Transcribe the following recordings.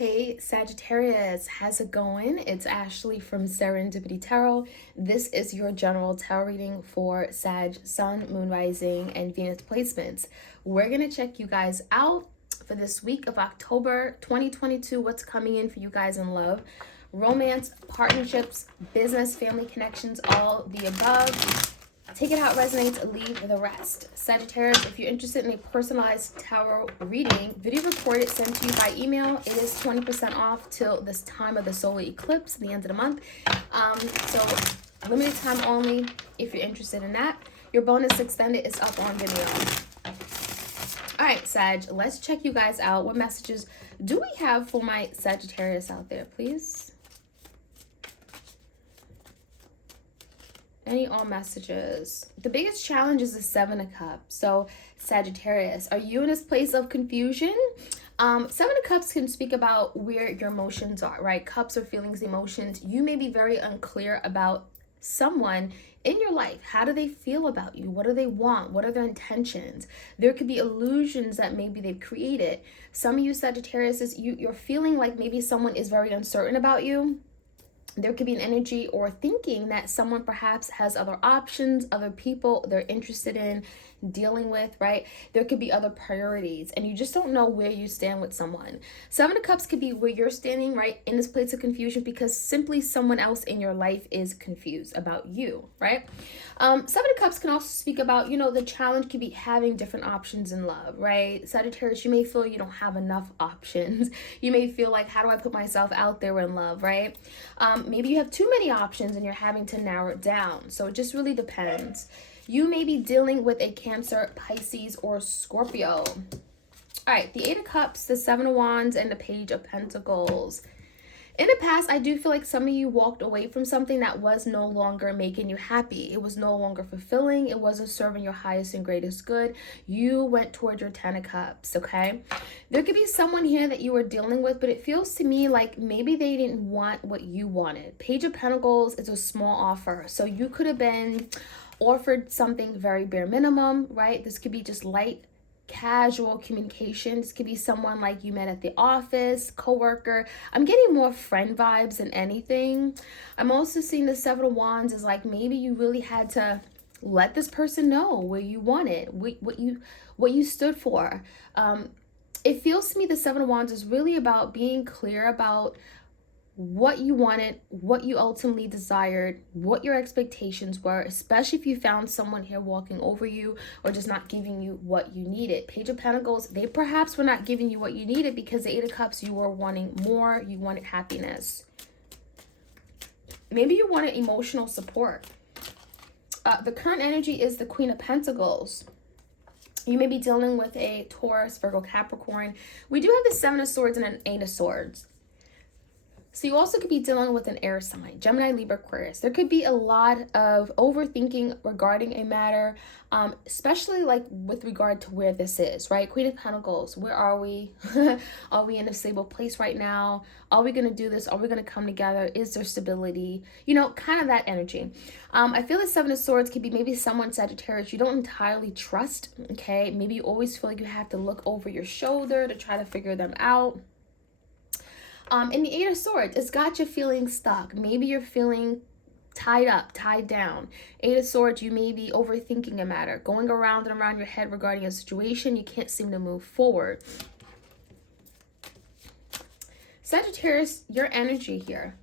Hey Sagittarius, how's it going? It's Ashley from Serendipity Tarot. This is your general tarot reading for Sag, Sun, Moon, Rising, and Venus placements. We're going to check you guys out for this week of October 2022. What's coming in for you guys in love, romance, partnerships, business, family connections, all the above. Take it how it resonates, leave the rest. Sagittarius, if you're interested in a personalized tarot reading, video recorded sent to you by email. It is 20% off till this time of the solar eclipse, the end of the month. So limited time only if you're interested in that. Your bonus extended is up on Vimeo. All right, Sag, let's check you guys out. What messages do we have for my Sagittarius out there, please? Any all messages. The biggest challenge is the Seven of Cups. So Sagittarius, are you in this place of confusion? Seven of Cups can speak about where your emotions are, right? Cups are feelings, emotions. You may be very unclear about someone in your life. How do they feel about you? What do they want? What are their intentions? There could be illusions that maybe they've created. Some of you Sagittarius, you're feeling like maybe someone is very uncertain about you. There could be an energy or thinking that someone perhaps has other options, other people they're interested in dealing with, right? There could be other priorities and you just don't know where you stand with someone. Seven of Cups could be where you're standing, right? In this place of confusion because simply someone else in your life is confused about you, right? Seven of Cups can also speak about, the challenge could be having different options in love, right? Sagittarius, you may feel you don't have enough options. You may feel like, how do I put myself out there in love, right? Maybe you have too many options and you're having to narrow it down. So it just really depends. You may be dealing with a Cancer, Pisces, or Scorpio. All right, the Eight of Cups, the Seven of Wands, and the Page of Pentacles. In the past, I do feel like some of you walked away from something that was no longer making you happy. It was no longer fulfilling. It wasn't serving your highest and greatest good. You went toward your Ten of Cups, okay? There could be someone here that you were dealing with, but it feels to me like maybe they didn't want what you wanted. Page of Pentacles is a small offer. So you could have been offered something very bare minimum, right? This could be just light casual communication. This could be someone like you met at the office, coworker. I'm getting more friend vibes than anything. I'm also seeing the Seven of Wands as like maybe you really had to let this person know where you wanted, what you stood for. It feels to me the Seven of Wands is really about being clear about what you wanted, what you ultimately desired, what your expectations were, especially if you found someone here walking over you or just not giving you what you needed. Page of Pentacles, they perhaps were not giving you what you needed because the Eight of Cups, you were wanting more, you wanted happiness. Maybe you wanted emotional support. The current energy is the Queen of Pentacles. You may be dealing with a Taurus, Virgo, Capricorn. We do have the Seven of Swords and an Eight of Swords. So you also could be dealing with an air sign, Gemini, Libra, Aquarius. There could be a lot of overthinking regarding a matter, especially like with regard to where this is, right? Queen of Pentacles, where are we? Are we in a stable place right now? Are we going to do this? Are we going to come together? Is there stability? Kind of that energy. I feel the Seven of Swords could be maybe someone, Sagittarius, you don't entirely trust, okay? Maybe you always feel like you have to look over your shoulder to try to figure them out. In the Eight of Swords, it's got you feeling stuck. Maybe you're feeling tied up, tied down. Eight of Swords, you may be overthinking a matter, going around and around your head regarding a situation. You can't seem to move forward. Sagittarius, your energy here.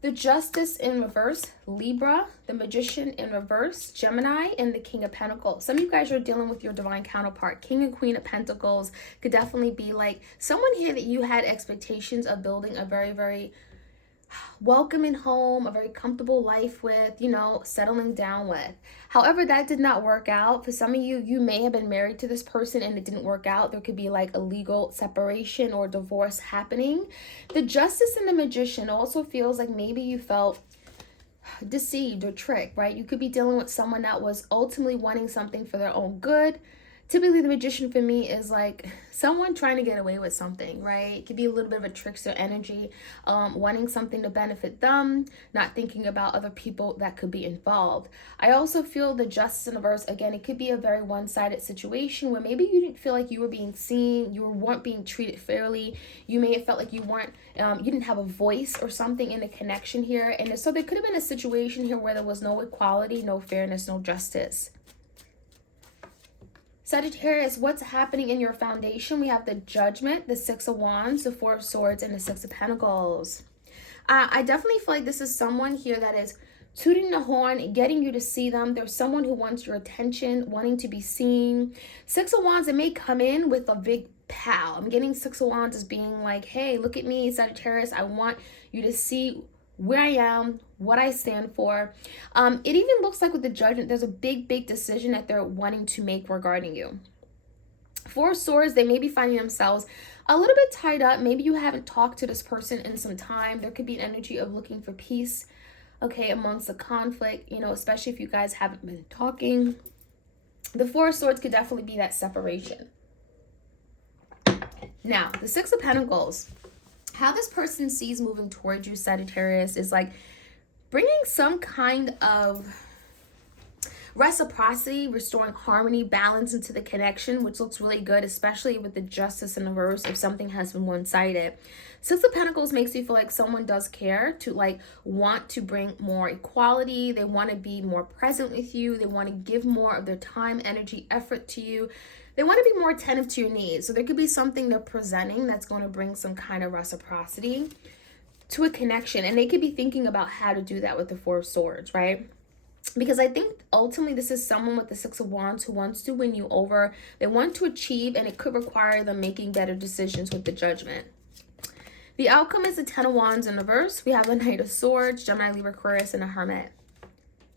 The Justice in reverse, Libra, the Magician in reverse, Gemini, and the King of Pentacles. Some of you guys are dealing with your divine counterpart. King and Queen of Pentacles could definitely be like someone here that you had expectations of building a very, very welcoming home, a very comfortable life with, settling down with. However, that did not work out. For some of you, you may have been married to this person and it didn't work out. There could be like a legal separation or divorce happening. The Justice and the Magician also feels like maybe you felt deceived or tricked, right? You could be dealing with someone that was ultimately wanting something for their own good Typically the Magician for me is like someone trying to get away with something, right? It could be a little bit of a trickster energy, wanting something to benefit them, not thinking about other people that could be involved. I also feel the Justice in the verse, again, it could be a very one-sided situation where maybe you didn't feel like you were being seen, you weren't being treated fairly, you may have felt like you weren't, you didn't have a voice or something in the connection here. And so there could have been a situation here where there was no equality, no fairness, no justice. Sagittarius, what's happening in your foundation? We have the Judgment, the Six of Wands, the Four of Swords, and the Six of Pentacles. I definitely feel like this is someone here that is tooting the horn, getting you to see them. There's someone who wants your attention, wanting to be seen. Six of Wands, it may come in with a big pow. I'm getting Six of Wands as being like, hey, look at me, Sagittarius. I want you to see where I am, what I stand for. It even looks like with the Judgment, there's a big decision that they're wanting to make regarding you. Four of Swords, they may be finding themselves a little bit tied up. Maybe you haven't talked to this person in some time. There could be an energy of looking for peace, okay, amongst the conflict, you know, especially if you guys haven't been talking. The Four of Swords could definitely be that separation. Now, the Six of Pentacles. How this person sees moving towards you, Sagittarius, is like bringing some kind of reciprocity, restoring harmony, balance into the connection, which looks really good, especially with the Justice in the reverse if something has been one-sided. Six of Pentacles makes you feel like someone does care, to like want to bring more equality. They want to be more present with you. They want to give more of their time, energy, effort to you. They want to be more attentive to your needs. So there could be something they're presenting that's going to bring some kind of reciprocity to a connection. And they could be thinking about how to do that with the Four of Swords, right? Because I think ultimately this is someone with the Six of Wands who wants to win you over. They want to achieve, and it could require them making better decisions with the Judgment. The outcome is the Ten of Wands in reverse. We have a Knight of Swords, Gemini, Libra, Aquarius, and a Hermit.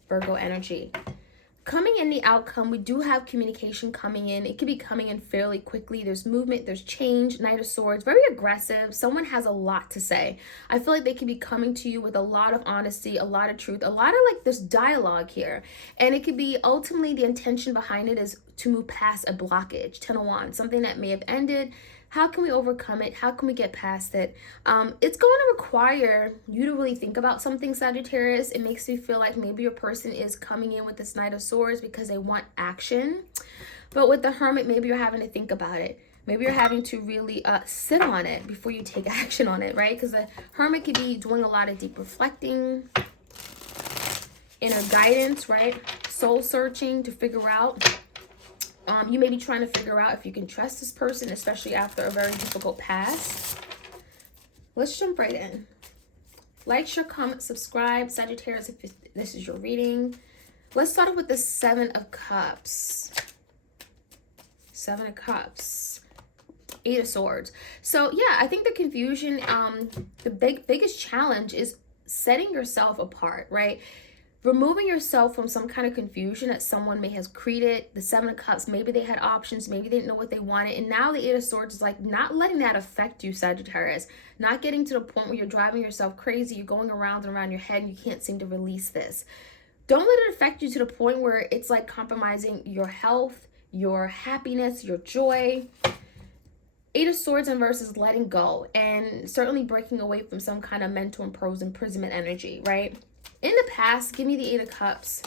Virgo energy. Coming in the outcome, we do have communication coming in. It could be coming in fairly quickly. There's movement, there's change. Knight of Swords, very aggressive. Someone has a lot to say. I feel like they could be coming to you with a lot of honesty, a lot of truth, a lot of like this dialogue here. And it could be ultimately the intention behind it is to move past a blockage. Ten of Wands, something that may have ended. How can we overcome it? How can we get past it? It's going to require you to really think about something, Sagittarius. It makes me feel like maybe your person is coming in with this Knight of Swords because they want action. But with the Hermit, maybe you're having to think about it. Maybe you're having to really sit on it before you take action on it, right? Because the Hermit could be doing a lot of deep reflecting, inner guidance, right? Soul searching to figure out. You may be trying to figure out if you can trust this person, especially after a very difficult past. Let's jump right in. Like, share, comment, subscribe. Sagittarius, if this is your reading. Let's start off with the Seven of Cups. Seven of Cups. Eight of Swords. So, yeah, I think the confusion, the biggest challenge is setting yourself apart, right? Removing yourself from some kind of confusion that someone may have created. The Seven of Cups, maybe they had options, maybe they didn't know what they wanted. And now the Eight of Swords is like not letting that affect you, Sagittarius. Not getting to the point where you're driving yourself crazy. You're going around and around your head and you can't seem to release this. Don't let it affect you to the point where it's like compromising your health, your happiness, your joy. Eight of Swords in reverse is letting go and certainly breaking away from some kind of mental imprisonment energy, right? In the past, give me the Eight of Cups.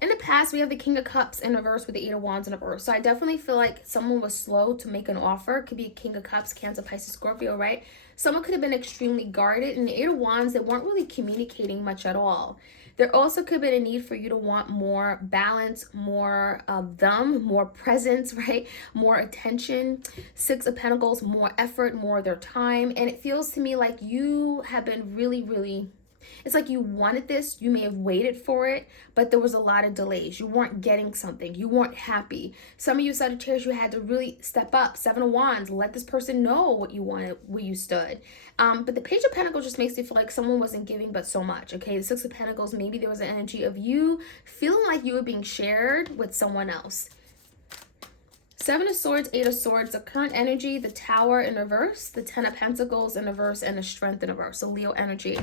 In the past, we have the King of Cups in reverse with the Eight of Wands in reverse. So I definitely feel like someone was slow to make an offer. It could be a King of Cups, Cancer, Pisces, Scorpio, right? Someone could have been extremely guarded. And the Eight of Wands, they weren't really communicating much at all. There also could have been a need for you to want more balance, more of them, more presence, right? More attention. Six of Pentacles, more effort, more of their time. And it feels to me like you have been really... It's like you wanted this, you may have waited for it, but there was a lot of delays. You weren't getting something. You weren't happy. Some of you Sagittarius, you had to really step up. Seven of Wands, let this person know what you wanted, where you stood. But the Page of Pentacles just makes me feel like someone wasn't giving but so much, okay? The Six of Pentacles, maybe there was an energy of you feeling like you were being shared with someone else. Seven of Swords, Eight of Swords, the current energy, the Tower in reverse, the Ten of Pentacles in reverse, and the Strength in reverse. So Leo energy.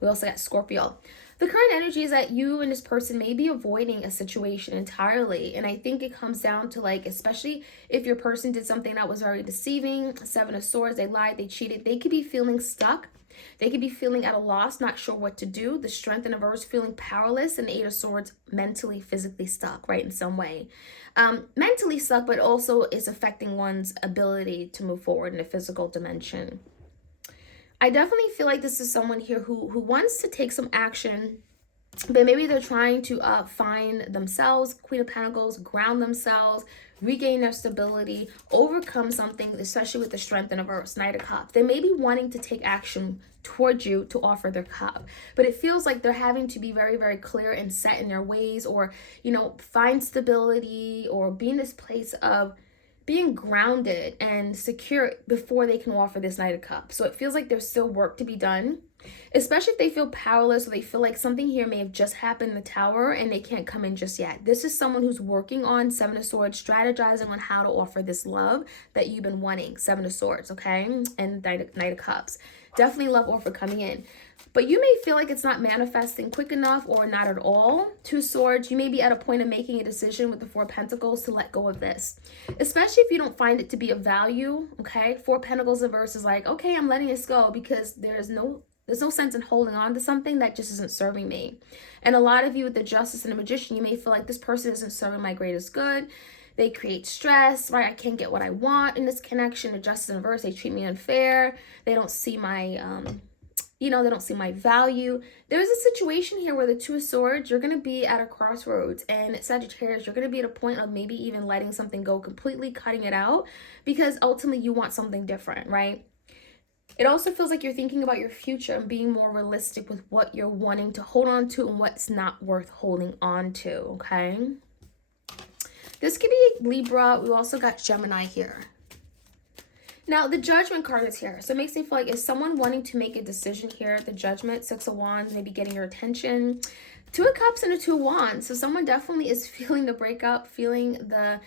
We also got Scorpio. The current energy is that you and this person may be avoiding a situation entirely. And I think it comes down to, like, especially if your person did something that was very deceiving, Seven of Swords, they lied, they cheated, they could be feeling stuck. They could be feeling at a loss, not sure what to do. The Strength in reverse, feeling powerless, and Eight of Swords, mentally, physically stuck, right, in some way. Mentally stuck, but also is affecting one's ability to move forward in a physical dimension. I definitely feel like this is someone here who wants to take some action, but maybe they're trying to find themselves, Queen of Pentacles, ground themselves, regain their stability, overcome something, especially with the Strength in reverse, Knight of Cups. They may be wanting to take action towards you to offer their cup, but it feels like they're having to be very, very clear and set in their ways, or, you know, find stability or be in this place of being grounded and secure before they can offer this Knight of Cups. So it feels like there's still work to be done, especially if they feel powerless or they feel like something here may have just happened in the Tower and they can't come in just yet. This is someone who's working on Seven of Swords, strategizing on how to offer this love that you've been wanting, Seven of Swords, okay? And Knight of Cups. Definitely love offer coming in. But you may feel like it's not manifesting quick enough or not at all. Two Swords, you may be at a point of making a decision with the Four Pentacles to let go of this. Especially if you don't find it to be of value, okay? Four Pentacles in reverse is like, okay, I'm letting this go because there's no sense in holding on to something that just isn't serving me. And a lot of you with the Justice and the Magician, you may feel like this person isn't serving my greatest good. They create stress, right? I can't get what I want in this connection. The Justice in reverse, they treat me unfair. They don't see my, they don't see my value. There's a situation here where the Two of Swords, you're going to be at a crossroads. And Sagittarius, you're going to be at a point of maybe even letting something go completely, cutting it out, because ultimately you want something different, right? It also feels like you're thinking about your future and being more realistic with what you're wanting to hold on to and what's not worth holding on to, okay? This could be Libra. We also got Gemini here. Now, the Judgment card is here. So it makes me feel like, is someone wanting to make a decision here? The Judgment, Six of Wands, maybe getting your attention. Two of Cups and a Two of Wands. So someone definitely is feeling the breakup, feeling the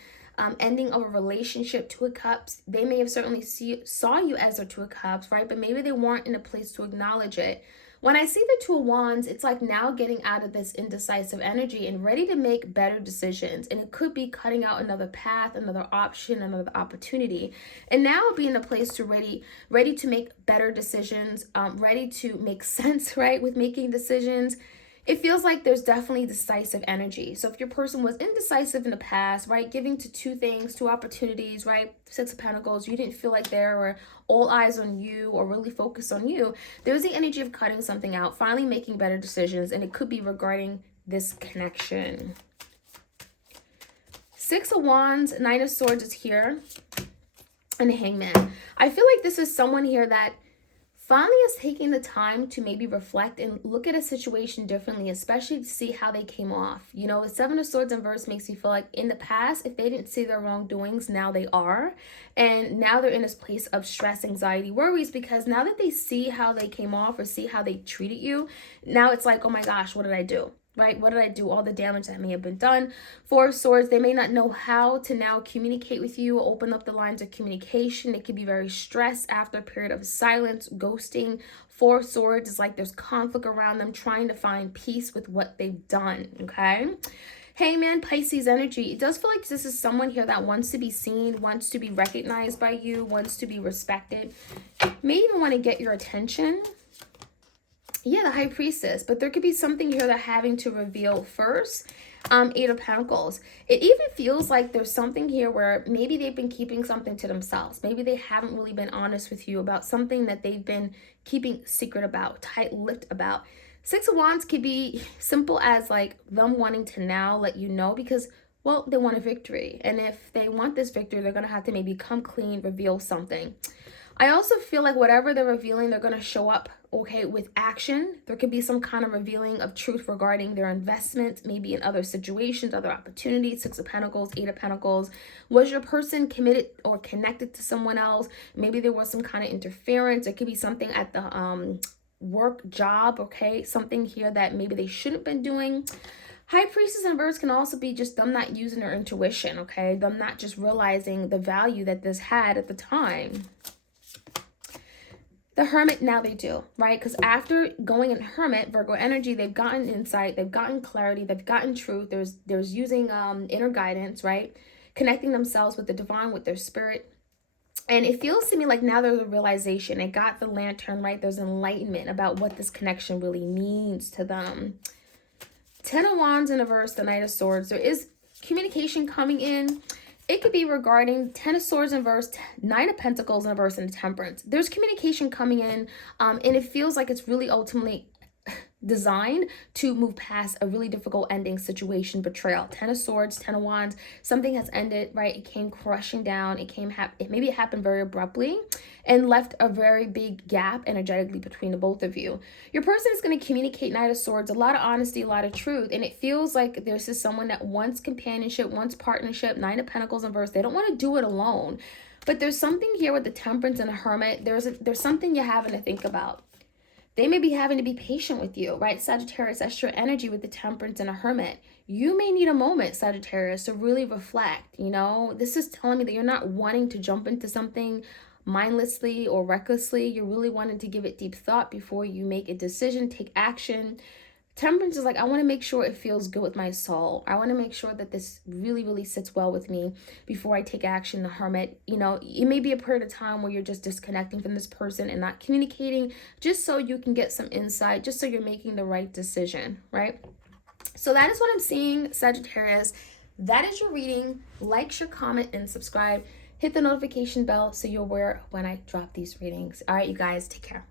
ending of a relationship. Two of Cups. They may have certainly saw you as a Two of Cups, right? But maybe they weren't in a place to acknowledge it. When I see the Two of Wands, it's like now getting out of this indecisive energy and ready to make better decisions. And it could be cutting out another path, another option, another opportunity. And now be in a place to ready to make better decisions, ready to make sense, right, with making decisions. It feels like there's definitely decisive energy. So if your person was indecisive in the past, right, giving to two things, two opportunities, right, Six of Pentacles, you didn't feel like there were all eyes on you or really focused on you, there's the energy of cutting something out, finally making better decisions, and it could be regarding this connection. Six of Wands, Nine of Swords is here, and Hangman. I feel like this is someone here that finally is taking the time to maybe reflect and look at a situation differently, especially to see how they came off. You know, the Seven of Swords in reverse makes me feel like in the past, if they didn't see their wrongdoings, now they are. And now they're in this place of stress, anxiety, worries, because now that they see how they came off or see how they treated you, now it's like, oh my gosh, what did I do? Right? What did I do? All the damage that may have been done. Four of Swords, they may not know how to now communicate with you, open up the lines of communication. It could be very stressed after a period of silence, ghosting. Four of Swords is like there's conflict around them, trying to find peace with what they've done, okay? Hangman, Pisces energy. It does feel like this is someone here that wants to be seen, wants to be recognized by you, wants to be respected, may even want to get your attention. Yeah, the High Priestess. But there could be something here that having to reveal first. Eight of Pentacles. It even feels like there's something here where maybe they've been keeping something to themselves. Maybe they haven't really been honest with you about something that they've been keeping secret about, tight-lipped about. Six of Wands could be simple as like them wanting to now let you know because, well, they want a victory. And if they want this victory, they're going to have to maybe come clean, reveal something. I also feel like whatever they're revealing, they're going to show up, okay, with action. There could be some kind of revealing of truth regarding their investment, maybe in other situations, other opportunities. Six of Pentacles, Eight of Pentacles. Was your person committed or connected to someone else? Maybe there was some kind of interference. It could be something at the work, job, okay? Something here that maybe they shouldn't have been doing. High Priestess in reverse can also be just them not using their intuition, okay? Them not just realizing the value that this had at the time. The Hermit, now they do, right? Because after going in Hermit, Virgo energy, they've gotten insight, they've gotten clarity, they've gotten truth. There's using inner guidance, right? Connecting themselves with the divine, with their spirit. And it feels to me like now there's a realization. They got the lantern, right? There's enlightenment about what this connection really means to them. 10 of Wands in reverse, the Knight of Swords. There is communication coming in. It could be regarding 10 of Swords in reverse, 9 of Pentacles in reverse, and Temperance. There's communication coming in, and it feels like it's really ultimately designed to move past a really difficult ending situation, betrayal. 10 of Swords, 10 of Wands, something has ended, right? It came crushing down. Maybe it happened very abruptly and left a very big gap energetically between the both of you. Your person is going to communicate, Knight of Swords, a lot of honesty, a lot of truth, and it feels like this is someone that wants companionship, wants partnership. 9 of Pentacles in reverse. They don't want to do it alone. But there's something here with the Temperance and the Hermit. There's something you're having to think about. They may be having to be patient with you, right? Sagittarius, that's your energy with the Temperance and a Hermit. You may need a moment, Sagittarius, to really reflect, you know? This is telling me that you're not wanting to jump into something mindlessly or recklessly. You're really wanting to give it deep thought before you make a decision, take action. Temperance is like, I want to make sure it feels good with my soul. I want to make sure that this really, really sits well with me before I take action. The Hermit, you know, it may be a period of time where you're just disconnecting from this person and not communicating, just so you can get some insight, just so you're making the right decision, right? So that is what I'm seeing, Sagittarius. That is your reading. Like, share, comment, and subscribe. Hit the notification bell so you're aware when I drop these readings. All right, you guys, take care.